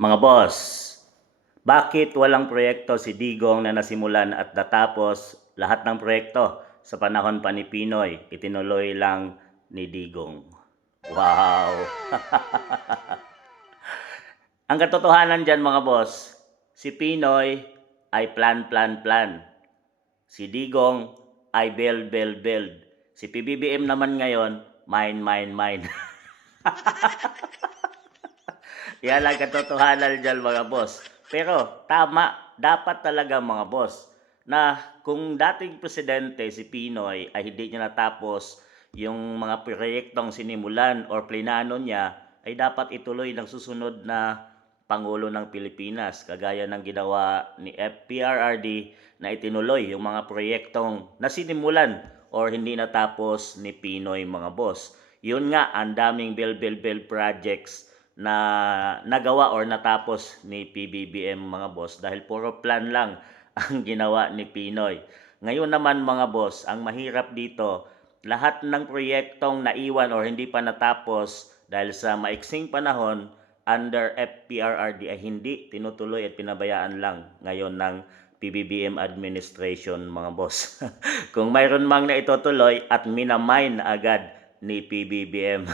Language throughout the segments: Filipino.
Mga boss, bakit walang proyekto si Digong na nasimulan at natapos lahat ng proyekto sa panahon pa ni Pinoy, itinuloy lang ni Digong? Wow! Ang katotohanan dyan mga boss, si Pinoy ay plan. Si Digong ay build. Si PBBM naman ngayon, mine. Yan ang katotohanan dyan mga boss. Pero tama, dapat talaga mga boss, na kung dating presidente si Pinoy ay hindi niya natapos yung mga proyektong sinimulan or plinano niya, ay dapat ituloy ng susunod na Pangulo ng Pilipinas. Kagaya ng ginawa ni FPRRD na itinuloy yung mga proyektong nasinimulan or hindi natapos ni Pinoy mga boss. Yun nga, ang daming build projects na nagawa or natapos ni PBBM mga boss dahil puro plan lang ang ginawa ni Pinoy. Ngayon naman mga boss, ang mahirap dito, lahat ng proyektong naiwan or hindi pa natapos dahil sa maiksing panahon under FPRRD ay hindi tinutuloy at pinabayaan lang ngayon ng PBBM administration mga boss. Kung mayroon mang na itutuloy at minamine agad ni PBBM.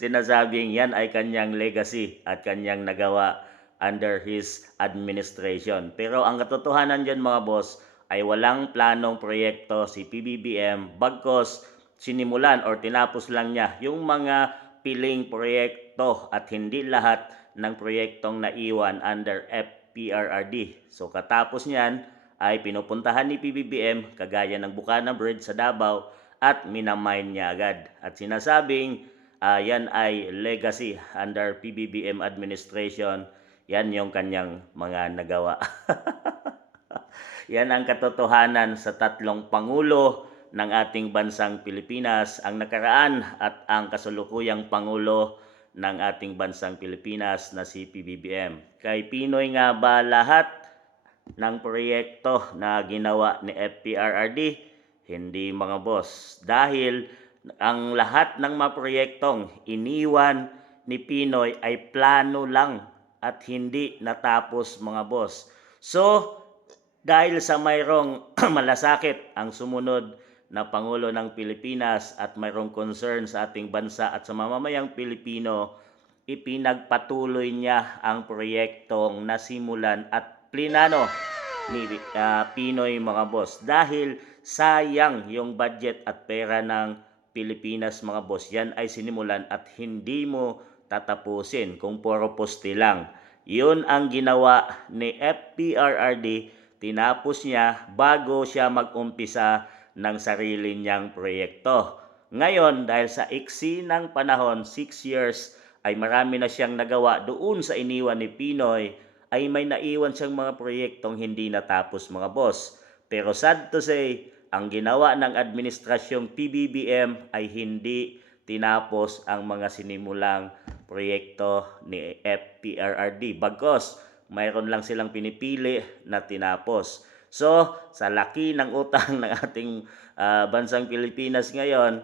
Sinasabing yan ay kanyang legacy at kanyang nagawa under his administration. Pero ang katotohanan dyan mga boss ay walang planong proyekto si PBBM bagkos sinimulan or tinapos lang niya yung mga piling proyekto at hindi lahat ng proyektong naiwan under FPRRD. So katapos niyan ay pinupuntahan ni PBBM kagaya ng Bukana Bridge sa Davao at minamine niya agad. At sinasabing yan ay legacy under PBBM administration. Yan yung kanyang mga nagawa. Yan ang katotohanan sa tatlong pangulo ng ating bansang Pilipinas, ang nakaraan at ang kasalukuyang pangulo ng ating bansang Pilipinas na si PBBM. Kay Pinoy nga ba lahat ng proyekto na ginawa ni FPRRD? Hindi mga boss. Dahil ang lahat ng mga proyektong iniwan ni Pinoy ay plano lang at hindi natapos mga boss. So, dahil sa mayroong malasakit ang sumunod na Pangulo ng Pilipinas at mayroong concern sa ating bansa at sa mamamayang Pilipino, ipinagpatuloy niya ang proyektong nasimulan at plinano ni Pinoy mga boss. Dahil sayang yung budget at pera ng Pilipinas mga boss, yan ay sinimulan at hindi mo tatapusin kung puro poste lang. Yun ang ginawa ni FPRRD, tinapos niya bago siya mag-umpisa ng sarili niyang proyekto. Ngayon, dahil sa iksi ng panahon, 6 years, ay marami na siyang nagawa doon sa iniwan ni Pinoy, ay may naiwan siyang mga proyektong hindi natapos mga boss. Pero sad to say, ang ginawa ng administrasyong PBBM ay hindi tinapos ang mga sinimulang proyekto ni FPRRD. Bagkos, mayroon lang silang pinipili na tinapos. So, sa laki ng utang ng ating bansang Pilipinas ngayon,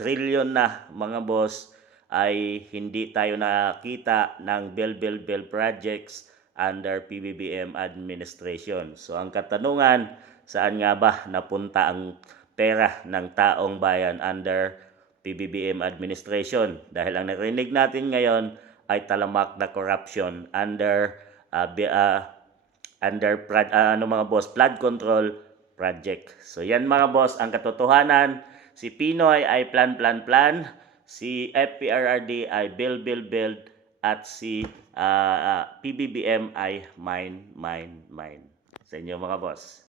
trilyon na mga boss, ay hindi tayo nakita ng build projects under PBBM administration. So, ang katanungan, saan nga ba napunta ang pera ng taong bayan under PBBM administration? Dahil ang narinig natin ngayon ay talamak na corruption under mga boss, flood control project. So yan mga boss, ang katotohanan, si Pinoy ay plan, si FPRRD ay build, at si PBBM ay mine. Sa inyo mga boss.